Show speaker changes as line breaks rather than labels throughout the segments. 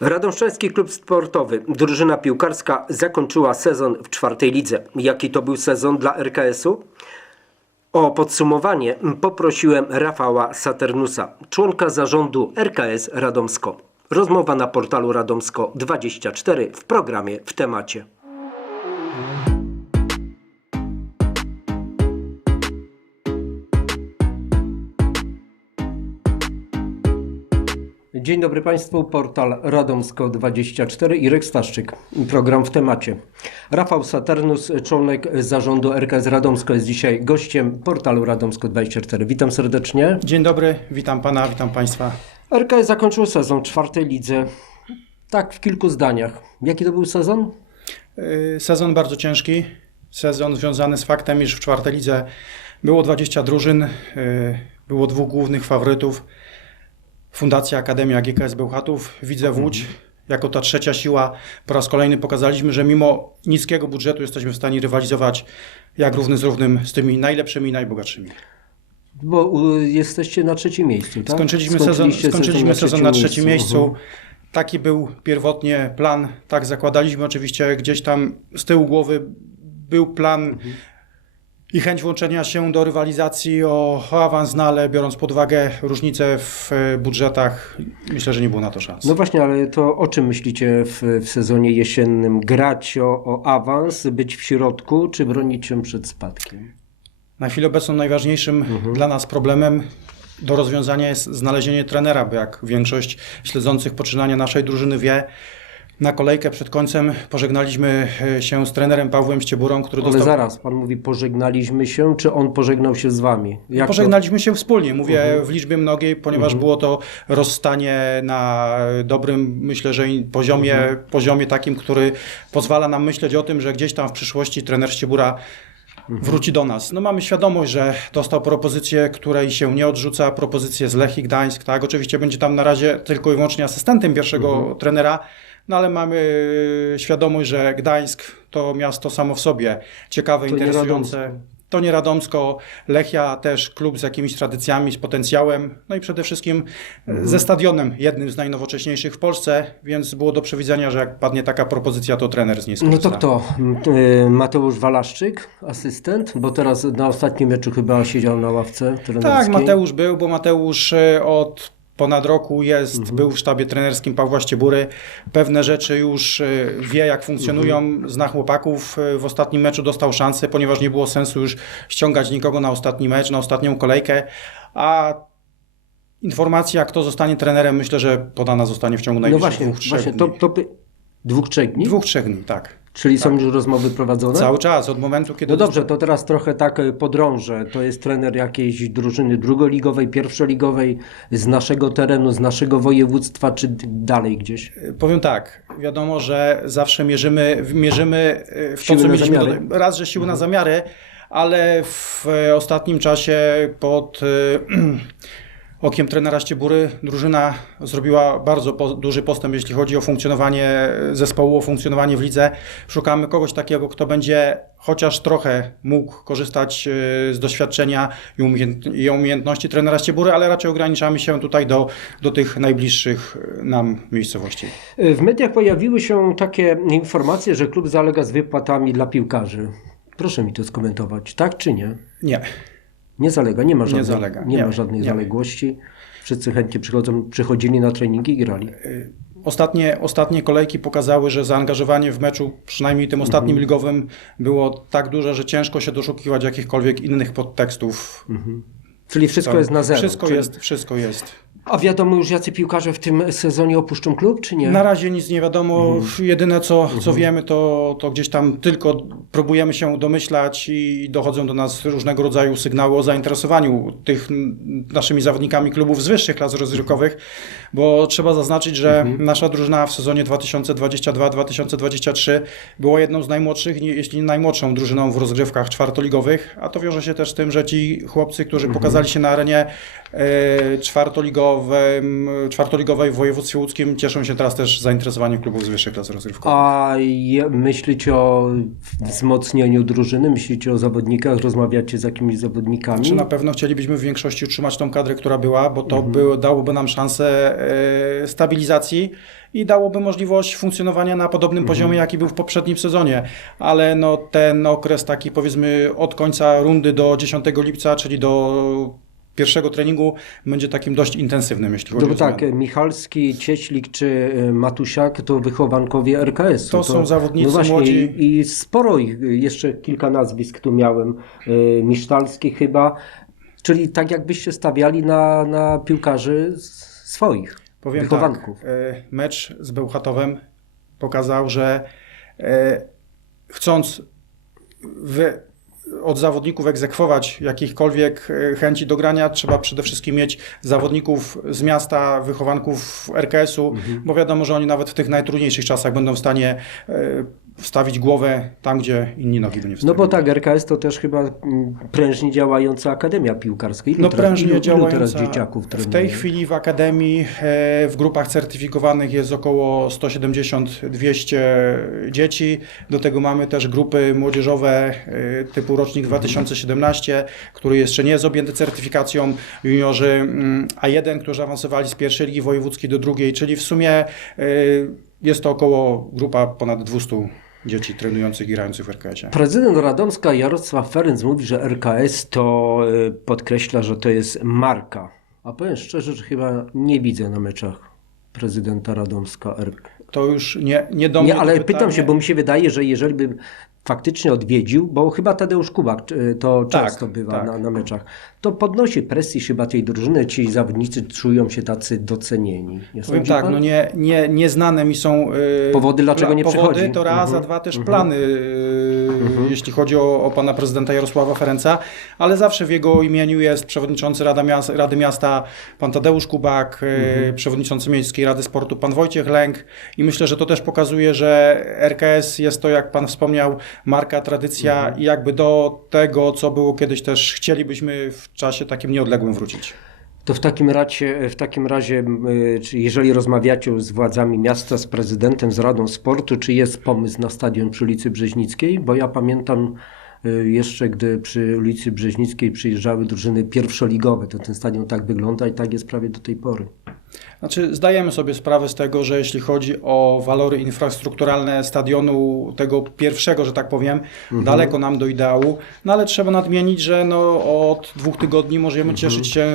Radomszczęski Klub Sportowy, drużyna piłkarska zakończyła sezon w czwartej lidze. Jaki to był sezon dla RKS-u? O podsumowanie poprosiłem Rafała Saternusa, członka zarządu RKS Radomsko. Rozmowa na portalu Radomsko24 w programie w temacie. Dzień dobry Państwu, portal Radomsko24 Irek Staszczyk, program w temacie. Rafał Saturnus, członek zarządu RKS Radomsko jest dzisiaj gościem portalu Radomsko24. Witam serdecznie.
Dzień dobry, witam pana, witam państwa.
RKS zakończył sezon czwartej lidze. Tak, w kilku zdaniach. Jaki to był sezon?
Yy, Sezon bardzo ciężki, sezon związany z faktem, iż w czwartej lidze było 20 drużyn, yy, było dwóch głównych faworytów. Fundacja Akademia GKS Bełchatów, Widzę Łódź. Jako ta trzecia siła po raz kolejny pokazaliśmy, że mimo niskiego budżetu jesteśmy w stanie rywalizować jak równy z równym z tymi najlepszymi i najbogatszymi.
Bo u, jesteście na trzecim miejscu,
tak? Skończyliśmy sezon, skończyliśmy sezon na trzecim miejscu. Mhm. Taki był pierwotnie plan, tak zakładaliśmy. Oczywiście gdzieś tam z tyłu głowy był plan Mhm. I chęć włączenia się do rywalizacji o, awans, no ale biorąc pod uwagę różnice w e, budżetach, myślę, że nie było na to szans.
No właśnie, ale to o czym myślicie w, w sezonie jesiennym? Grać o, o awans, być w środku, czy bronić się przed spadkiem?
Na chwilę obecną najważniejszym Mhm. dla nas problemem do rozwiązania jest znalezienie trenera, bo jak większość śledzących poczynania naszej drużyny wie, na kolejkę przed końcem pożegnaliśmy e, się z trenerem Pawłem Ścieburą,
który Ale dostał... zaraz, pan mówi, pożegnaliśmy się, czy on pożegnał się z wami? Jak
to? Mhm. Pożegnaliśmy się wspólnie, mówię w liczbie mnogiej, ponieważ było to rozstanie na dobrym, myślę, że poziomie, Mhm. poziomie takim, który pozwala nam myśleć o tym, że gdzieś tam w przyszłości trener Ściebura Mhm. wróci do nas. No mamy świadomość, że dostał propozycję, której się nie odrzuca, propozycję z Lechii Gdańsk, tak? Oczywiście będzie tam na razie tylko i wyłącznie asystentem pierwszego Mhm. trenera, no ale mamy świadomość, że Gdańsk to miasto samo w sobie, ciekawe, To interesujące. To nie Radomsko, Lechia też klub z jakimiś tradycjami, z potencjałem, no i przede wszystkim Mhm. ze stadionem, jednym z najnowocześniejszych w Polsce, więc było do przewidzenia, że jak padnie taka propozycja, to trener z niej No skorzysta.
to kto? Y, Mateusz Walaszczyk, asystent? Bo teraz na ostatnim meczu chyba siedział na ławce
trenerskiej. Tak, Mateusz był, bo Mateusz e, od ponad roku jest, Mhm. był w sztabie trenerskim Pawła Ściebury. Pewne rzeczy już e, wie, jak funkcjonują, Mhm. zna chłopaków. E, W ostatnim meczu dostał szansę, ponieważ nie było sensu już ściągać nikogo na ostatni mecz, na ostatnią kolejkę, a informacja, kto zostanie trenerem, myślę, że podana zostanie w ciągu No najbliższych właśnie, dwóch, trzech właśnie dni. to, to by...
dwóch, trzech dni?
Dwóch, trzech dni, tak.
Czyli są już rozmowy prowadzone?
Cały czas, od momentu, kiedy...
No dobrze, to teraz trochę tak e, podrążę. To jest trener jakiejś drużyny drugoligowej, pierwszoligowej, z naszego terenu, z naszego województwa, czy dalej gdzieś?
Powiem tak, wiadomo, że zawsze mierzymy, mierzymy e, w to, Siły co na mieliśmy. zamiary. Mhm. Raz, że siły na zamiary, ale w e, ostatnim czasie pod e, okiem trenera Ściebury drużyna zrobiła bardzo po, duży postęp, jeśli chodzi o funkcjonowanie zespołu, o funkcjonowanie w lidze. Szukamy kogoś takiego, kto będzie chociaż trochę mógł korzystać e, z doświadczenia i, umiejęt, i umiejętności trenera Ściebury, ale raczej ograniczamy się tutaj do, do tych najbliższych e, nam miejscowości.
E, W mediach pojawiły się takie informacje, że klub zalega z wypłatami dla piłkarzy. Proszę mi to skomentować, tak czy nie? Nie. Nie zalega, nie ma żadnej, zalega, nie nie, ma żadnej nie. zaległości. Wszyscy chętnie przychodzą, przychodzili na treningi i grali.
Ostatnie, ostatnie kolejki pokazały, że zaangażowanie w meczu, przynajmniej tym Mhm. ostatnim ligowym, było tak duże, że ciężko się doszukiwać jakichkolwiek innych podtekstów.
Czyli wszystko To- jest na zero.
Wszystko Czyli- jest, wszystko jest.
A wiadomo już, jacy piłkarze w tym sezonie opuszczą klub, czy nie?
Na razie nic nie wiadomo. Mhm. Jedyne co, co wiemy, to, to gdzieś tam tylko próbujemy się domyślać i dochodzą do nas różnego rodzaju sygnały o zainteresowaniu tych naszymi zawodnikami klubów z wyższych klas rozrywkowych, bo trzeba zaznaczyć, że Mhm. nasza drużyna w sezonie 2022-2023 była jedną z najmłodszych, jeśli nie najmłodszą drużyną w rozgrywkach czwartoligowych, a to wiąże się też z tym, że ci chłopcy, którzy Mhm. pokazali się na arenie e, czwartoligowym, czwartoligowej w województwie łódzkim, cieszą się teraz też zainteresowaniem klubów z wyższych klas rozrywkowych.
A myślicie o wzmocnieniu drużyny? Myślicie o zawodnikach? Rozmawiacie z jakimiś zawodnikami? Czy
na pewno chcielibyśmy w większości utrzymać tą kadrę, która była, bo Mhm. to by, dałoby nam szansę e, stabilizacji i dałoby możliwość funkcjonowania na podobnym Mhm. poziomie, jaki był w poprzednim sezonie. Ale no, ten okres taki powiedzmy od końca rundy do 10 lipca, czyli do pierwszego treningu, będzie takim dość intensywnym,
jeśli chodzi No o tak. Michalski, Cieślik czy e, Matusiak to wychowankowie RKS.
To są zawodnicy no właśnie, młodzi.
I, sporo ich, jeszcze kilka nazwisk tu miałem. e, Misztalski chyba. Czyli tak jakbyście stawiali na, na piłkarzy swoich, Powiem wychowanków. tak,
mecz z Bełchatowem pokazał, że chcąc wy, od zawodników egzekwować jakichkolwiek e, chęci do grania, trzeba przede wszystkim mieć zawodników z miasta, wychowanków RKS-u, Mhm. bo wiadomo, że oni nawet w tych najtrudniejszych czasach będą w stanie e, wstawić głowę tam, gdzie inni nogi by nie No wstawili.
bo tak, RKS to też chyba mm, prężnie działająca akademia piłkarska. Ilu No teraz, prężnie ilu, ilu teraz działająca. dzieciaków W
tej chwili w Akademii e, w grupach certyfikowanych jest około 170-200 dzieci. Do tego mamy też grupy młodzieżowe e, typu rocznik 2017, który jeszcze nie jest objęty certyfikacją. Juniorzy mm, A1, którzy awansowali z pierwszej ligi wojewódzkiej do drugiej, czyli w sumie e, jest to około grupa ponad 200 dzieci trenujących i grających w RKS-ie.
Prezydent Radomska Jarosław Ferenc mówi, że RKS to y, podkreśla, że to jest marka. A powiem szczerze, że chyba nie widzę na meczach prezydenta Radomska RK.
To już nie, nie do mnie Nie,
ale pytanie. pytam się, bo mi się wydaje, że jeżeli bym faktycznie odwiedził, bo chyba Tadeusz Kubak y, to Tak, często bywa tak. Na, na meczach, to podnosi presję chyba tej drużyny, ci zawodnicy czują się tacy docenieni.
Nie Powiem tak, pan? no nie, nie, nieznane mi są yy, Powody, dlaczego nie powody, przychodzi. to raz, Mhm. a dwa też plany, yy, jeśli chodzi o, o pana prezydenta Jarosława Ferenca, ale zawsze w jego imieniu jest przewodniczący Rada Miast, Rady Miasta pan Tadeusz Kubak, yy, Mhm. przewodniczący Miejskiej Rady Sportu pan Wojciech Lęk i myślę, że to też pokazuje, że RKS jest to, jak pan wspomniał, marka, tradycja Mhm. i jakby do tego, co było kiedyś też chcielibyśmy w czasie takim nieodległym wrócić.
To w takim razie, w takim razie czy jeżeli rozmawiacie z władzami miasta, z prezydentem, z Radą Sportu, czy jest pomysł na stadion przy ulicy Brzeźnickiej? Bo ja pamiętam y, jeszcze, gdy przy ulicy Brzeźnickiej przyjeżdżały drużyny pierwszoligowe, to ten stadion tak wygląda i tak jest prawie do tej pory.
Znaczy, zdajemy sobie sprawę z tego, że jeśli chodzi o walory infrastrukturalne stadionu, tego pierwszego, że tak powiem, daleko nam do ideału, no ale trzeba nadmienić, że no, od dwóch tygodni możemy cieszyć się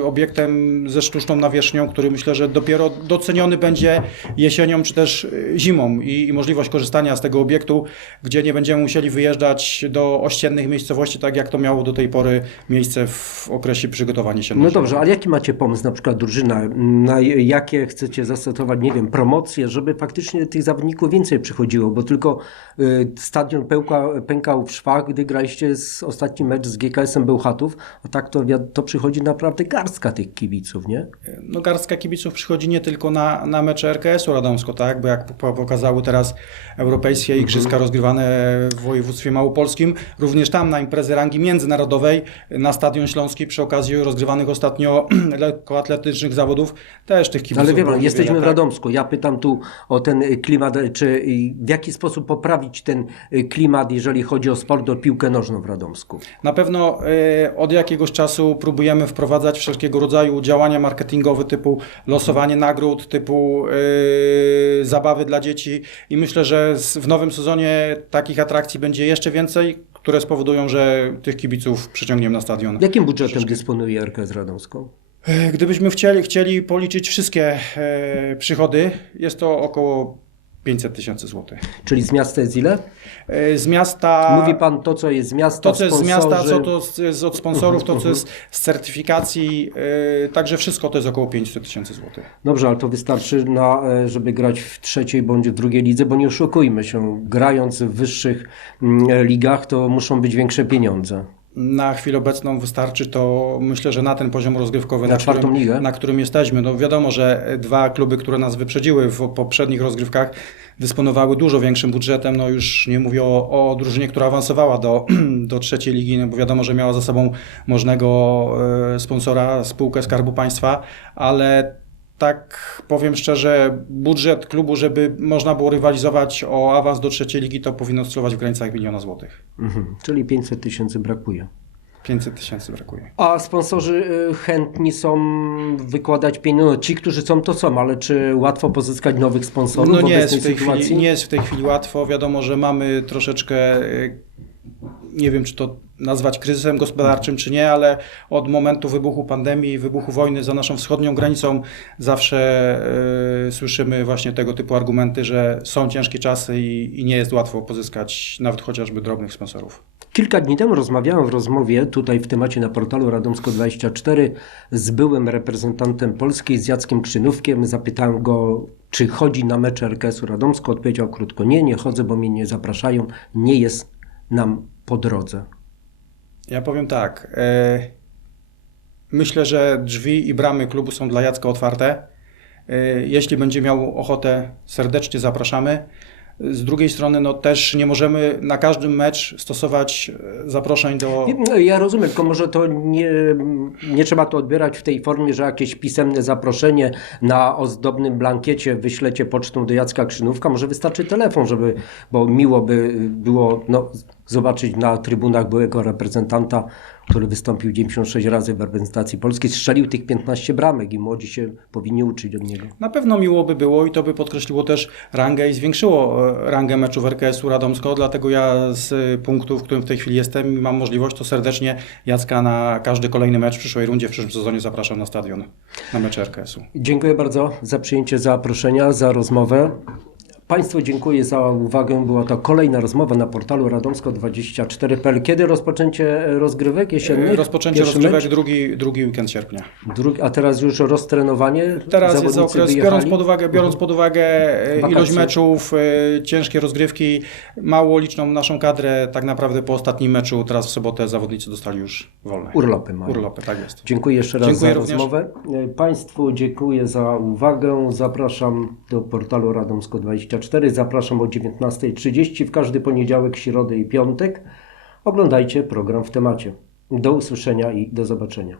y, obiektem ze sztuczną nawierzchnią, który myślę, że dopiero doceniony będzie jesienią czy też y, zimą i, i możliwość korzystania z tego obiektu, gdzie nie będziemy musieli wyjeżdżać do ościennych miejscowości, tak jak to miało do tej pory miejsce w okresie przygotowania się. No
dobrze, ale jaki macie pomysł, na przykład drużyna, na jakie chcecie zastosować, nie wiem, promocje, żeby faktycznie tych zawodników więcej przychodziło, bo tylko y, stadion pełka, pękał w szwach, gdy graliście z ostatni mecz z GKS-em Bełchatów, a tak to, to przychodzi naprawdę garstka tych kibiców, nie?
No garstka kibiców przychodzi nie tylko na, na mecze RKS-u Radomsko, tak? Bo jak po- pokazały teraz europejskie igrzyska rozgrywane w województwie małopolskim, również tam na imprezy rangi międzynarodowej na Stadion Śląski przy okazji rozgrywanych ostatnio lekkoatletycznych zawodów też tych kibiców
Ale wie pan, jesteśmy niewiele, w tak? Radomsku. Ja pytam tu o ten y, klimat, y, czy w jaki sposób poprawić ten y, klimat, jeżeli chodzi o sport, o piłkę nożną w Radomsku.
Na pewno y, od jakiegoś czasu próbujemy wprowadzać wszelkiego rodzaju działania marketingowe typu losowanie nagród, typu y, zabawy dla dzieci i myślę, że w nowym sezonie takich atrakcji będzie jeszcze więcej, które spowodują, że tych kibiców przyciągniemy na stadion.
Jakim budżetem dysponuje RKS Radomsko?
E, Gdybyśmy chcieli, chcieli policzyć wszystkie e, przychody, jest to około 500 tysięcy złotych.
Czyli z miasta jest ile?
E, Z miasta...
Mówi pan to, co jest z miasta, To, co jest z miasta, co sponsorzy.
to z, z od sponsorów, to, co jest z certyfikacji, także wszystko to jest około 500 tysięcy złotych.
Dobrze, ale to wystarczy, na, e, żeby grać w trzeciej bądź w drugiej lidze, bo nie oszukujmy się, grając w wyższych mm, ligach, to muszą być większe pieniądze.
Na chwilę obecną wystarczy to, myślę, że na ten poziom rozgrywkowy, Na czwartą którym, ligę? na którym jesteśmy. No wiadomo, że dwa kluby, które nas wyprzedziły w poprzednich rozgrywkach, dysponowały dużo większym budżetem. No już nie mówię o, o drużynie, która awansowała do, do trzeciej ligi, no bo wiadomo, że miała za sobą możnego e, sponsora, spółkę Skarbu Państwa, ale tak powiem szczerze, budżet klubu, żeby można było rywalizować o awans do trzeciej ligi, to powinno oscylować w granicach miliona złotych.
Mhm. Czyli 500 tysięcy brakuje.
500 tysięcy brakuje.
A sponsorzy y, chętni są wykładać pieniądze. Ci, którzy są, to są, ale czy łatwo pozyskać nowych sponsorów No
nie jest, w tej sytuacji? chwili, nie jest w tej chwili łatwo. Wiadomo, że mamy troszeczkę, y, nie wiem czy to nazwać kryzysem gospodarczym, czy nie, ale od momentu wybuchu pandemii, wybuchu wojny za naszą wschodnią granicą zawsze y, słyszymy właśnie tego typu argumenty, że są ciężkie czasy i, i nie jest łatwo pozyskać nawet chociażby drobnych sponsorów.
Kilka dni temu rozmawiałem w rozmowie tutaj w temacie na portalu Radomsko24 z byłym reprezentantem Polski, z Jackiem Krzynówkiem. Zapytałem go, czy chodzi na mecze RKS-u Radomsko. Odpowiedział krótko, nie, nie chodzę, bo mnie nie zapraszają. Nie jest nam po drodze.
Ja powiem tak. e, Myślę, że drzwi i bramy klubu są dla Jacka otwarte. E, Jeśli będzie miał ochotę, serdecznie zapraszamy. Z drugiej strony, no też nie możemy na każdy mecz stosować e, zaproszeń do.
No, Ja rozumiem, tylko może to nie, nie trzeba to odbierać w tej formie, że jakieś pisemne zaproszenie na ozdobnym blankiecie wyślecie pocztą do Jacka Krzynówka. Może wystarczy telefon, żeby, bo miło by było no, zobaczyć na trybunach byłego reprezentanta, który wystąpił 96 razy w reprezentacji polskiej, strzelił tych 15 bramek i młodzi się powinni uczyć od niego.
Na pewno miło by było i to by podkreśliło też rangę i zwiększyło e, rangę meczów RKS-u Radomsko. Dlatego ja z punktu, w którym w tej chwili jestem i mam możliwość, to serdecznie Jacka na każdy kolejny mecz w przyszłej rundzie, w przyszłym sezonie zapraszam na stadion na mecz RKS-u.
Dziękuję bardzo za przyjęcie zaproszenia, za rozmowę. Państwu dziękuję za uwagę. Była to kolejna rozmowa na portalu radomsko24.pl. Kiedy rozpoczęcie rozgrywek jesiennych?
Rozpoczęcie Pierwszy rozgrywek drugi, drugi weekend sierpnia.
Drugi, a teraz już roztrenowanie? Teraz jest Zawodnicy okres, wyjechali? biorąc
pod uwagę, biorąc pod uwagę e, Wakacje. ilość meczów, e, ciężkie rozgrywki, mało liczną naszą kadrę, tak naprawdę po ostatnim meczu, teraz w sobotę zawodnicy dostali już wolne.
Urlopy mają. Urlopy, tak jest. Dziękuję jeszcze raz Dziękuję za również. rozmowę. E, Państwu dziękuję za uwagę. Zapraszam do portalu Radomsko24. Zapraszam o 19.30 w każdy poniedziałek, środę i piątek. Oglądajcie program w temacie. Do usłyszenia i do zobaczenia.